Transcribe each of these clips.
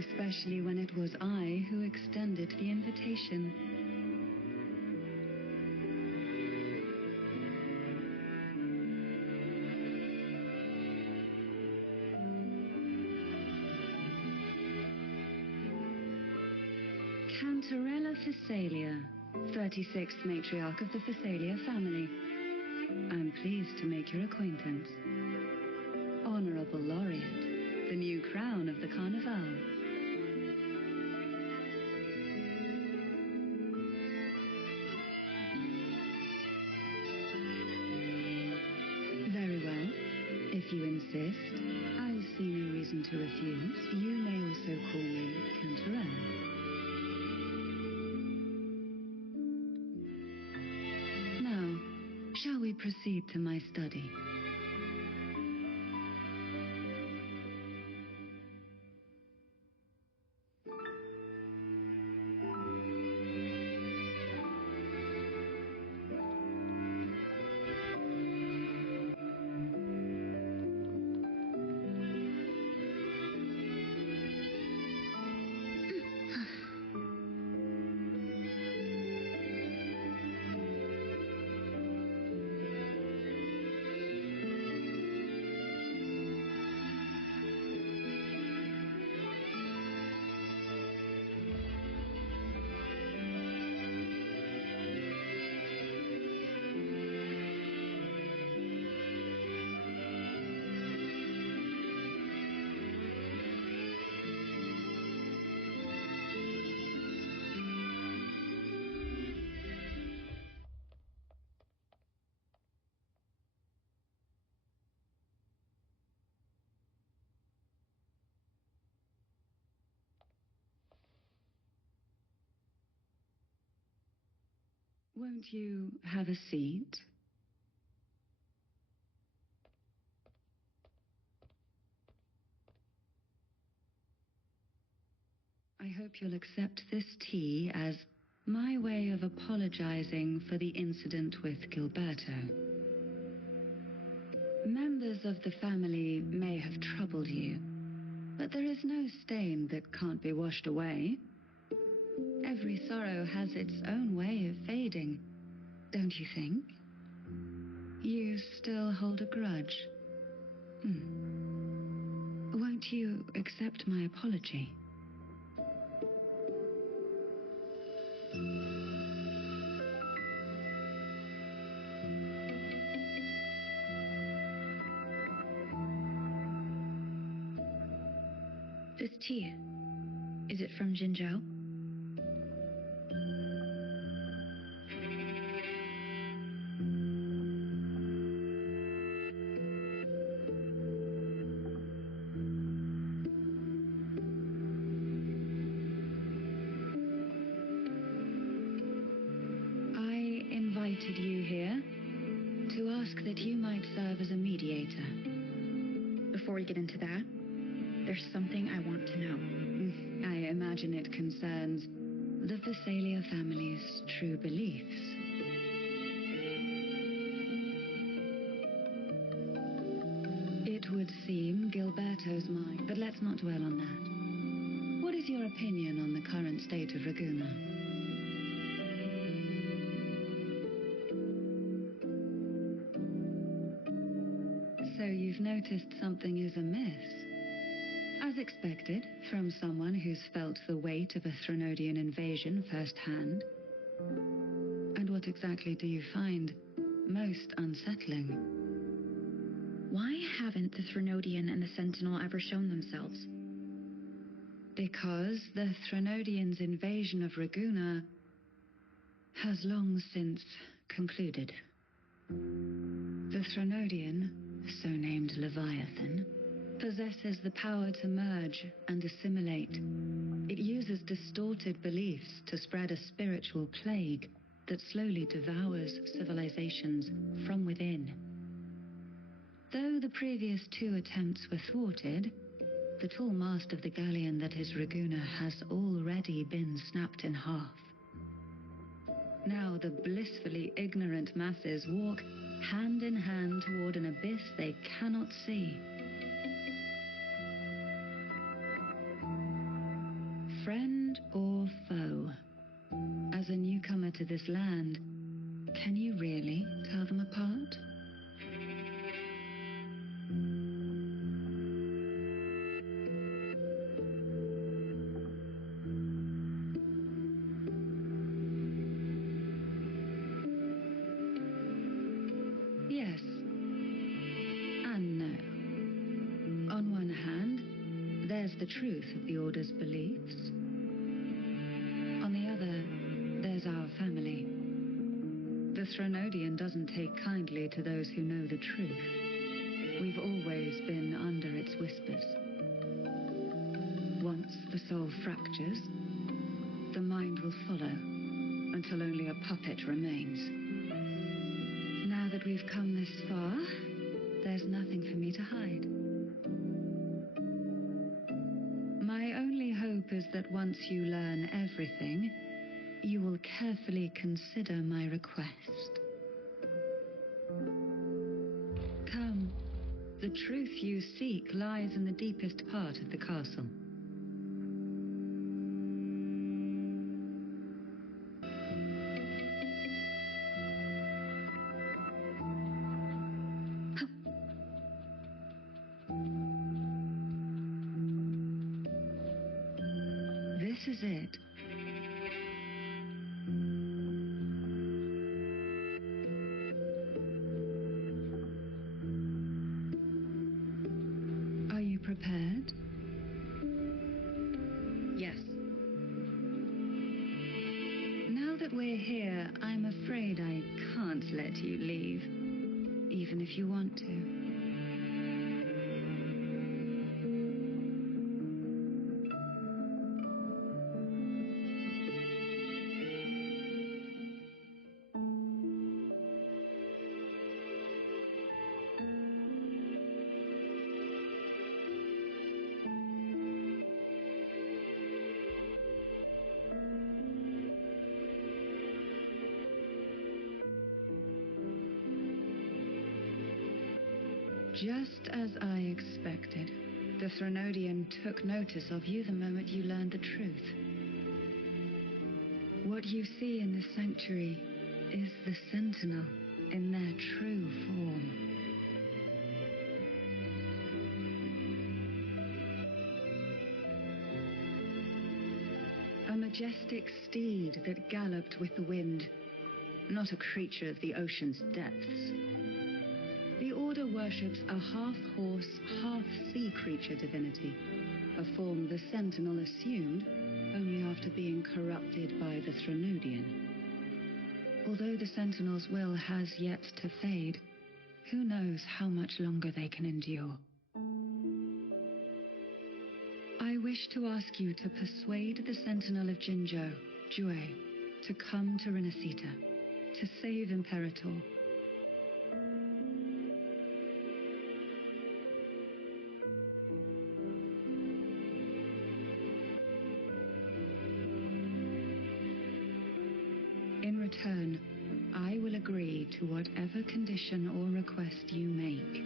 especially when it was I who extended the invitation. Cantarella Phasalia, 36th matriarch of the Phasalia family. I'm pleased to make your acquaintance. Honorable Laureate, the new crown of the Carnival. Very well. If you insist, I see no reason to refuse. You may also call me Cantarella. Shall we proceed to my study? Won't you have a seat? I hope you'll accept this tea as my way of apologizing for the incident with Gilberto. Members of the family may have troubled you, but there is no stain that can't be washed away. Every sorrow has its own way of fading, don't you think? You still hold a grudge? Won't you accept my apology? This tea, is it from Jinzhou? You here to ask that you might serve as a mediator. Before we get into that, there's something I want to know. I imagine it concerns the Phasalia family's true beliefs. It would seem Gilberto's mind, but let's not dwell on that. What is your opinion on the current state of Ragusa? So you've noticed something is amiss. As expected, from someone who's felt the weight of a Threnodian invasion firsthand. And what exactly do you find most unsettling? Why haven't the Threnodian and the Sentinel ever shown themselves? Because the Threnodians' invasion of Ragusa has long since concluded. The Threnodian, so named Leviathan, possesses the power to merge and assimilate. It uses distorted beliefs to spread a spiritual plague that slowly devours civilizations from within. Though the previous two attempts were thwarted, the tall mast of the galleon that is Ragusa has already been snapped in half. Now the blissfully ignorant masses walk hand in hand toward an abyss they cannot see. friend or foe? As a newcomer to this land, can you really tell them apart? Yes and no. On one hand, there's the truth of the Order's beliefs. On the other, there's our family. The Threnodian doesn't take kindly to those who know the truth. We've always been under its whispers. Once the soul fractures, the mind will follow until only a puppet remains. Now that we've come this far, there's nothing for me to hide. My only hope is that once you learn everything, you will carefully consider my request. Come, the truth you seek lies in the deepest part of the castle. This is it. Are you prepared? Yes. Now that we're here, I'm afraid I can't let you leave, even if you want to. Just as I expected, the Threnodian took notice of you the moment you learned the truth. What you see in this sanctuary is the Sentinel in their true form. A majestic steed that galloped with the wind, not a creature of the ocean's depths. The Order worships a half-horse, half-sea creature divinity, a form the Sentinel assumed only after being corrupted by the Threnodian. Although the Sentinel's will has yet to fade, who knows how much longer they can endure. I wish to ask you to persuade the Sentinel of Jinzhou, Jue, to come to Renacita, to save Imperator. In return, I will agree to whatever condition or request you make.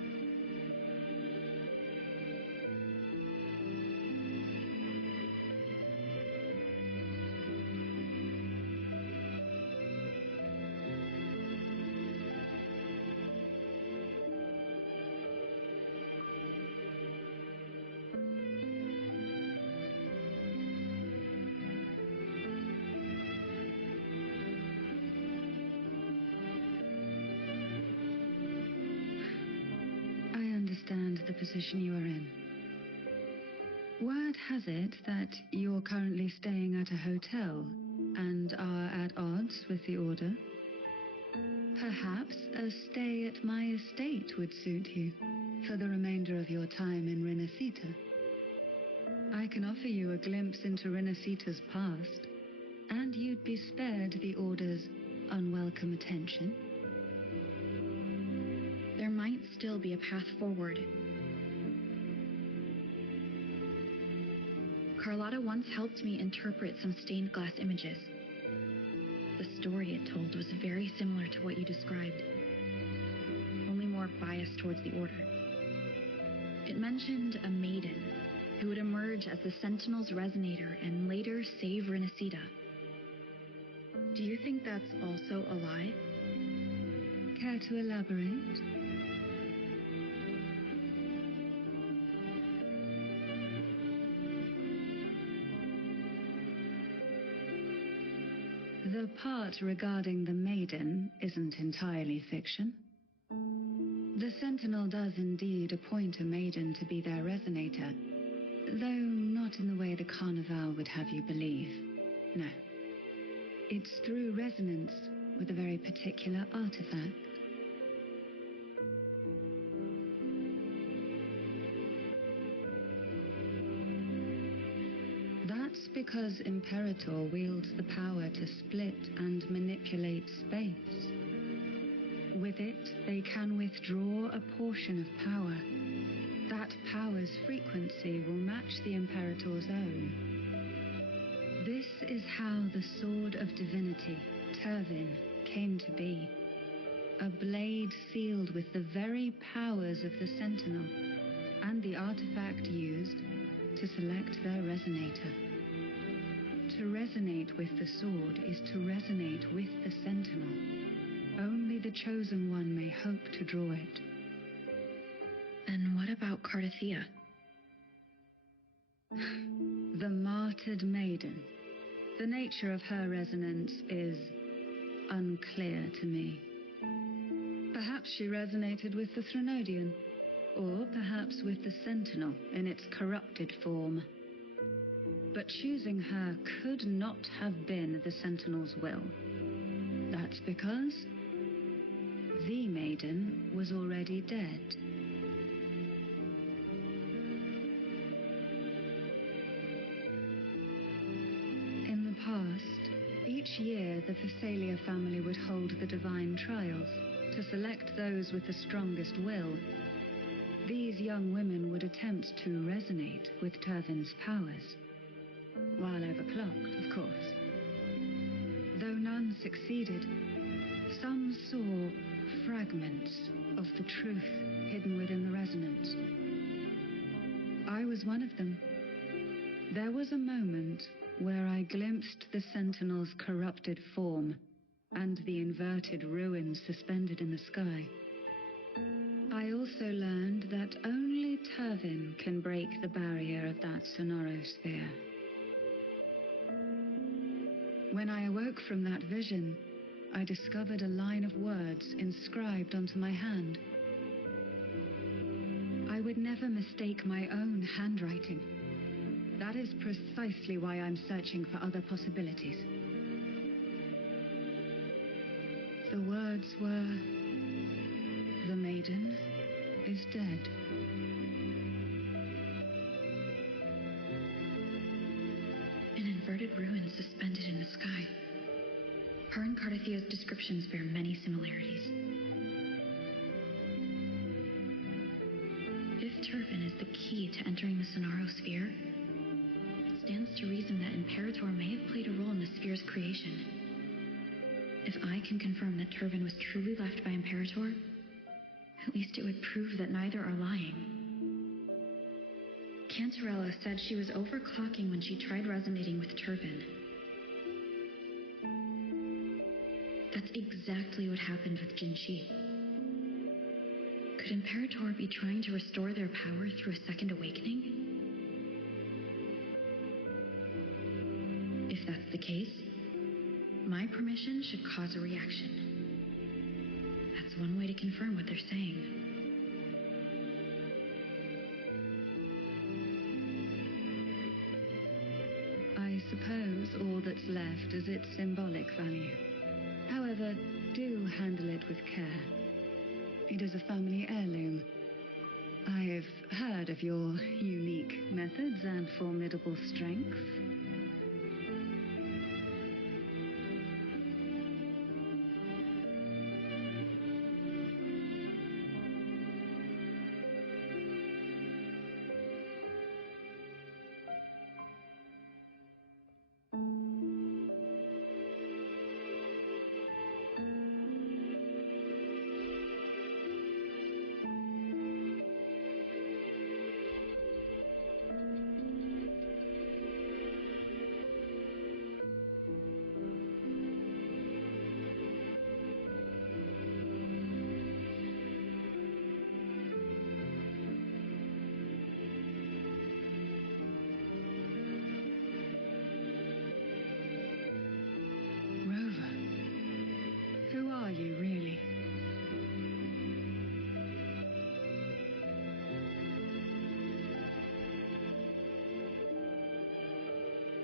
The position you are in. Word has it that you're currently staying at a hotel and are at odds with the Order. Perhaps a stay at my estate would suit you for the remainder of your time in Renacita. I can offer you a glimpse into Renacita's past, and you'd be spared the Order's unwelcome attention. There might still be a path forward. Carlotta once helped me interpret some stained glass images. The story it told was very similar to what you described, only more biased towards the Order. It mentioned a maiden who would emerge emerge as the Sentinel's resonator and later save Renacida. Do you think that's also a lie? Care to elaborate? The part regarding the Maiden isn't entirely fiction. The Sentinel does indeed appoint a Maiden to be their resonator, though not in the way the Carnival would have you believe. No. It's through resonance with a very particular artifact. That's because Imperator wields the power to split and manipulate space. With it, they can withdraw a portion of power. That power's frequency will match the Imperator's own. This is how the Sword of Divinity, Turvin, came to be. A blade sealed with the very powers of the Sentinel, and the artifact used to select their resonator. To resonate with the sword is to resonate with the Sentinel. Only the Chosen One may hope to draw it. And what about Cartethyia? The martyred Maiden. The nature of her resonance is unclear to me. Perhaps she resonated with the Threnodian, or perhaps with the Sentinel in its corrupted form. But choosing her could not have been the Sentinel's will. That's because the Maiden was already dead. In the past, each year the Thessalia family would hold the divine trials to select those with the strongest will. These young women would attempt to resonate with Turvin's powers, while overclocked, of course. Though none succeeded, some saw fragments of the truth hidden within the resonance. I was one of them. There was a moment where I glimpsed the Sentinel's corrupted form and the inverted ruins suspended in the sky. I also learned that only Turvin can break the barrier of that sonorosphere. When I awoke from that vision, I discovered a line of words inscribed onto my hand. I would never mistake my own handwriting. That is precisely why I'm searching for other possibilities. The words were, "The Maiden is dead." An inverted ruin suspended in the sky. Her and Cartethyia's descriptions bear many similarities. If Turvin is the key to entering the Sonarosphere, it stands to reason that Imperator may have played a role in the sphere's creation. If I can confirm that Turvin was truly left by Imperator, at least it would prove that neither are lying. Cantarella said she was overclocking when she tried resonating with Turvin. That's exactly what happened with Jinshi. Could Imperator be trying to restore their power through a second awakening? If that's the case, my permission should cause a reaction. That's one way to confirm what they're saying. I suppose all that's left is its symbolic value. However, do handle it with care. It is a family heirloom. I've heard of your unique methods and formidable strength.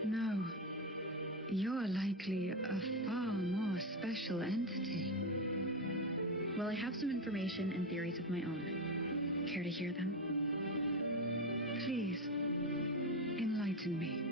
No. You're likely a far more special entity. Well, I have some information and theories of my own. Care to hear them? Please, enlighten me.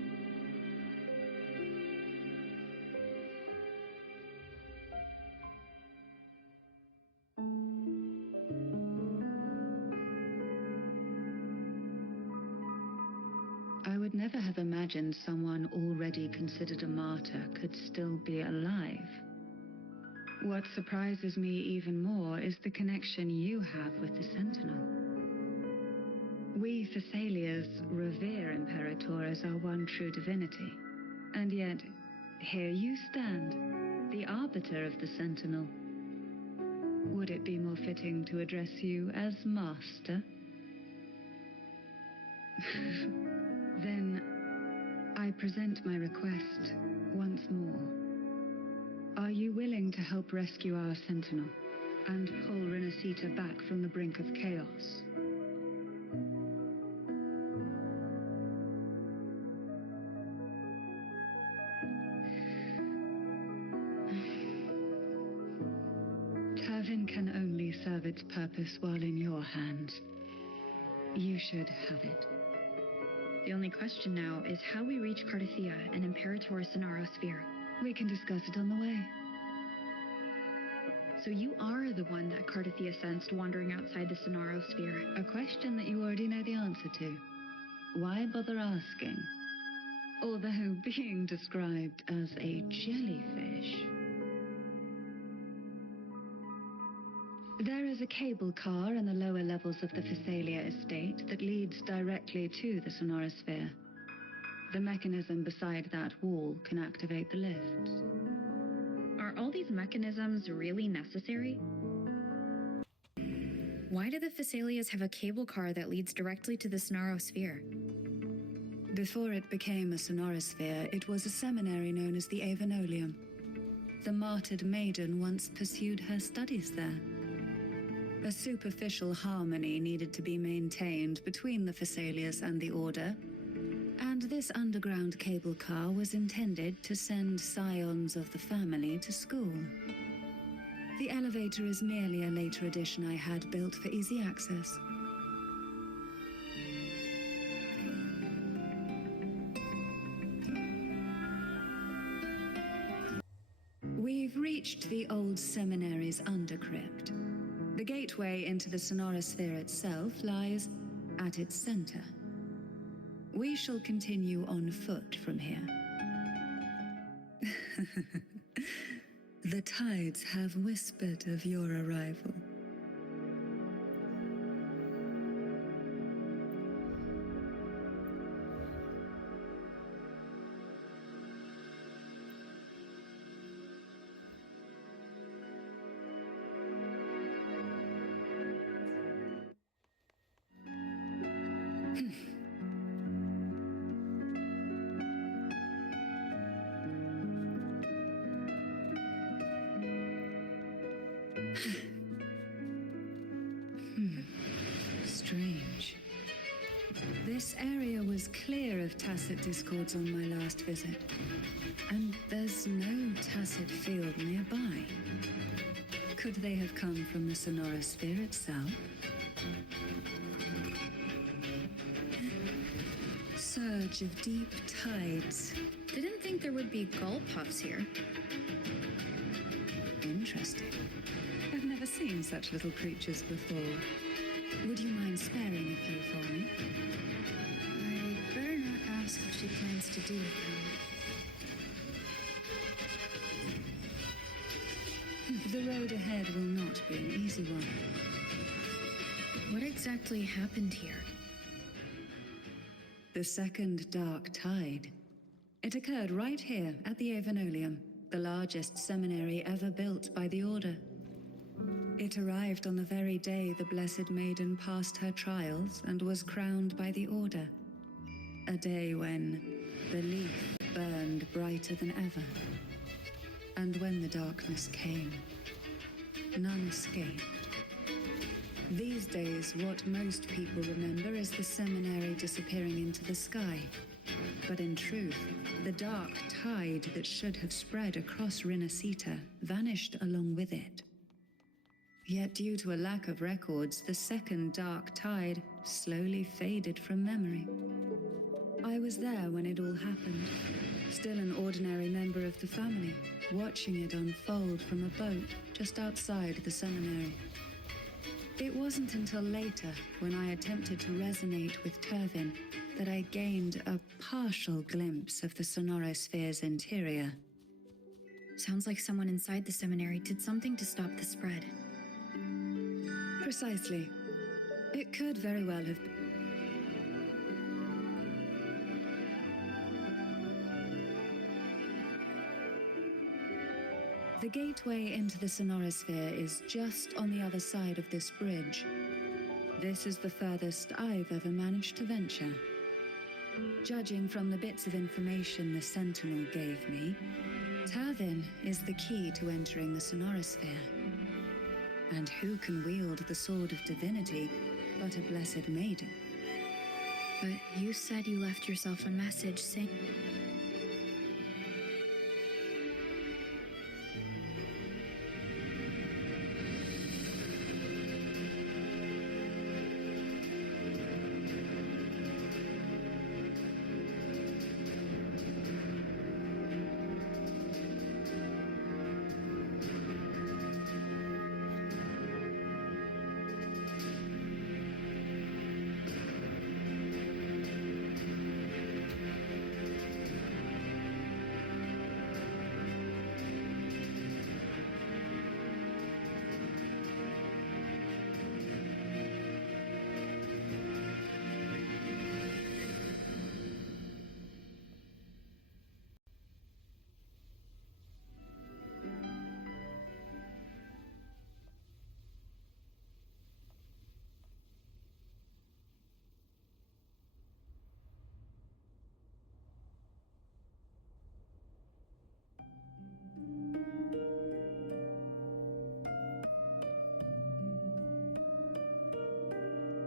I would never have imagined someone already considered a martyr could still be alive. What surprises me even more is the connection you have with the Sentinel. We Thessalians revere Imperator as our one true divinity. And yet, here you stand, the arbiter of the Sentinel. Would it be more fitting to address you as Master? Then, I present my request once more. Are you willing to help rescue our Sentinel and pull Renacita back from the brink of chaos? Turvin can only serve its purpose while in your hands. You should have it. The only question now is how we reach Cartethyia and Imperator Sonaro Sphere. We can discuss it on the way. So you are the one that Cartethyia sensed wandering outside the Sonaro Sphere. A question that you already know the answer to. Why bother asking? Although being described as a jellyfish. There is a cable car in the lower levels of the Thessalia estate that leads directly to the Sonorosphere. The mechanism beside that wall can activate the lifts. Are all these mechanisms really necessary? Why do the Thessalians have a cable car that leads directly to the Sonorosphere? Before it became a Sonorosphere, it was a seminary known as the Avenolium. The martyred Maiden once pursued her studies there. A superficial harmony needed to be maintained between the Thessalians and the Order, and this underground cable car was intended to send scions of the family to school. The elevator is merely a later addition I had built for easy access. We've reached the old seminary's undercrypt. The gateway into the Sonorosphere itself lies at its center. We shall continue on foot from here. The tides have whispered of your arrival. Strange. This area was clear of tacit discords on my last visit, and there's no tacit field nearby. Could they have come from the Sonorosphere itself? Surge of deep tides. Didn't think there would be gull puffs here. Interesting. I've never seen such little creatures before. Would you mind sparing a few for me? I'd better not ask what she plans to do with them. The road ahead will not be an easy one. What exactly happened here? The second dark tide. It occurred right here at the Avenolium, the largest seminary ever built by the Order. It arrived on the very day the Blessed Maiden passed her trials and was crowned by the Order. A day when the leaf burned brighter than ever. And when the darkness came, none escaped. These days, what most people remember is the seminary disappearing into the sky, But in truth, the dark tide that should have spread across Rinascita vanished along with it. Yet due to a lack of records, the second dark tide slowly faded from memory. I was there when it all happened, still an ordinary member of the family, watching it unfold from a boat just outside the seminary. It wasn't until later, when I attempted to resonate with Turvin, that I gained a partial glimpse of the sonorosphere's interior. Sounds like someone inside the seminary did something to stop the spread. Precisely. It could very well have been. The gateway into the sonorosphere is just on the other side of this bridge. This is the furthest I've ever managed to venture. Judging from the bits of information the Sentinel gave me, Turvin is the key to entering the sonorosphere. And who can wield the Sword of Divinity but a blessed maiden? But you said you left yourself a message saying...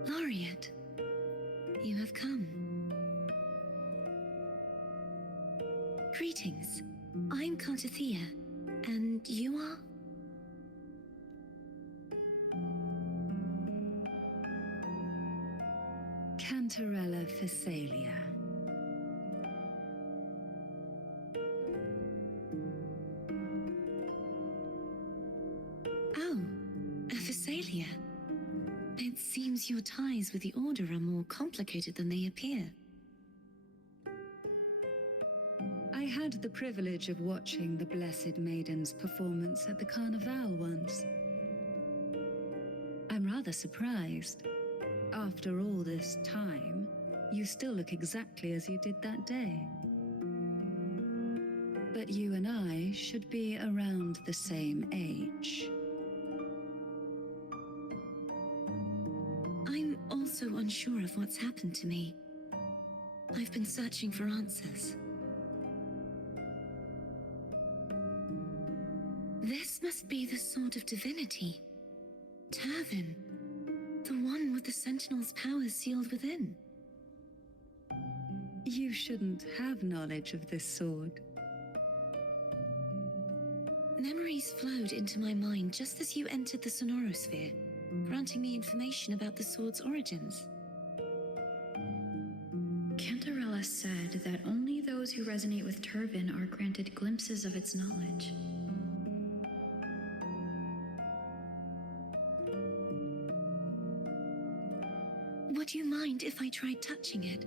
Laureate, you have come. Greetings. I'm Cartethyia, and you are? Cantarella Phasalia. Oh, a Phasalia. It seems your ties with the Order are more complicated than they appear. I had the privilege of watching the Blessed Maiden's performance at the Carnival once. I'm rather surprised. After all this time, you still look exactly as you did that day. But you and I should be around the same age. I'm also unsure of what's happened to me. I've been searching for answers. This must be the Sword of Divinity. Turvin, the one with the Sentinel's powers sealed within. You shouldn't have knowledge of this sword. Memories flowed into my mind just as you entered the sonorosphere, granting me information about the sword's origins. Cantarella said that only those who resonate with Turvin are granted glimpses of its knowledge. Would you mind if I tried touching it?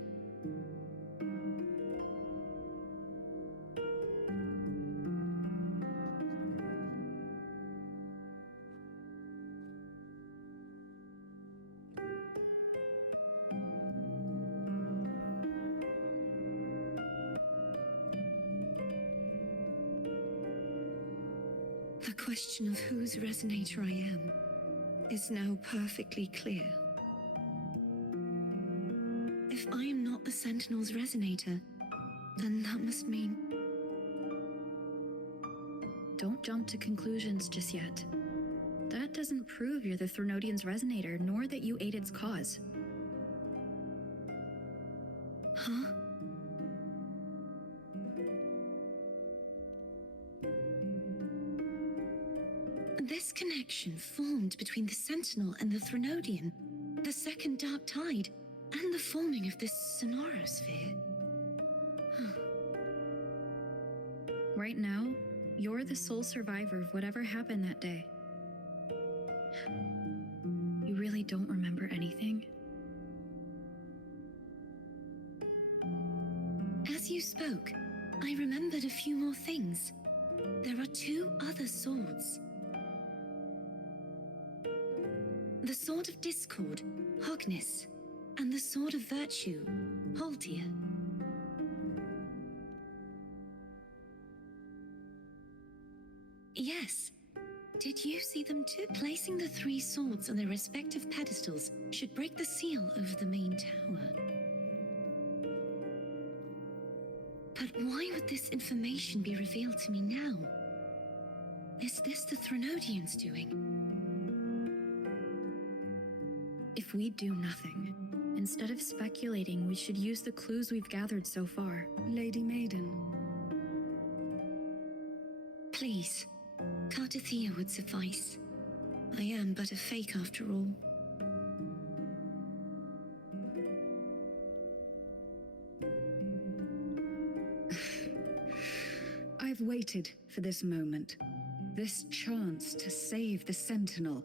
The question of whose resonator I am is now perfectly clear. If I am not the Sentinel's resonator, then that must mean... Don't jump to conclusions just yet. That doesn't prove you're the Threnodian's resonator, nor that you aid its cause. Huh? connection formed between the Sentinel and the Threnodian, the second Dark Tide, and the forming of this sonorosphere. Right now, you're the sole survivor of whatever happened that day. You really don't remember anything? As you spoke, I remembered a few more things. There are 2 other swords. The Sword of Discord, Hognis, and the Sword of Virtue, Haltia. Yes. Did you see them too? Placing the 3 swords on their respective pedestals should break the seal over the main tower. But why would this information be revealed to me now? Is this the Threnodians' doing? If we do nothing, instead of speculating, we should use the clues we've gathered so far. Lady Maiden. Please, Cartethyia would suffice. I am but a fake after all. I've waited for this moment, this chance to save the Sentinel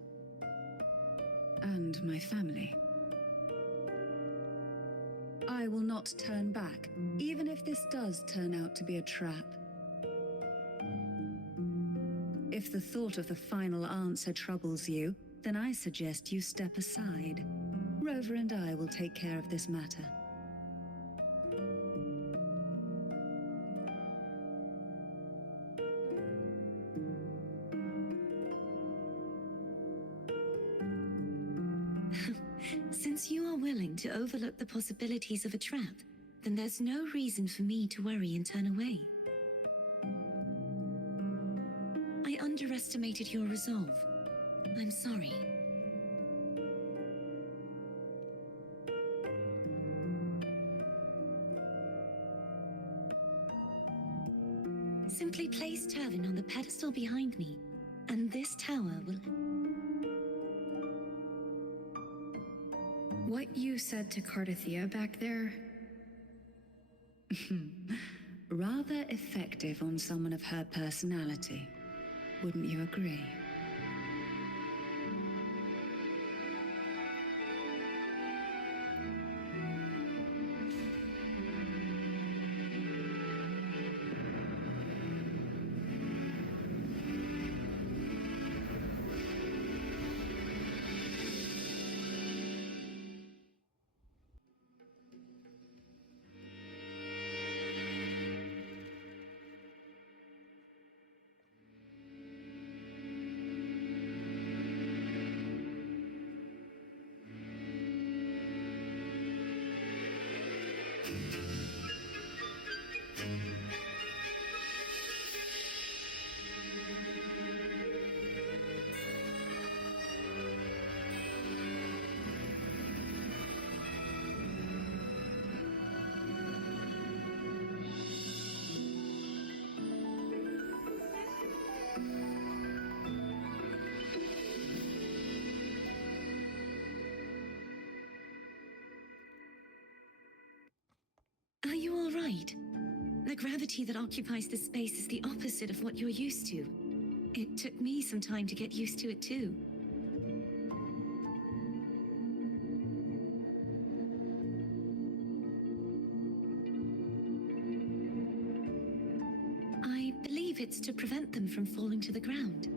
and my family. I will not turn back, even if this does turn out to be a trap. If the thought of the final answer troubles you, then I suggest you step aside. Rover and I will take care of this matter. Since you are willing to overlook the possibilities of a trap, then there's no reason for me to worry and turn away. I underestimated your resolve. I'm sorry. Simply place Turvin on the pedestal behind me, and this tower will... What you said to Cartethyia back there... Rather effective on someone of her personality. Wouldn't you agree? Are you all right? The gravity that occupies this space is the opposite of what you're used to. It took me some time to get used to it too. I believe it's to prevent them from falling to the ground.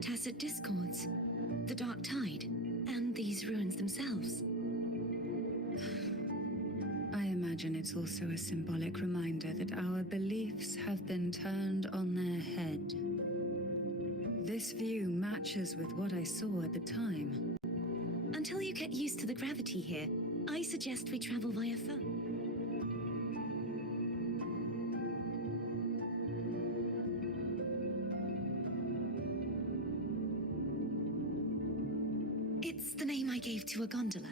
Tacit discords, the Dark Tide, and these ruins themselves. I imagine it's also a symbolic reminder that our beliefs have been turned on their head. This view matches with what I saw at the time. Until you get used to the gravity here, I suggest we travel via foot. It's the name I gave to a gondola.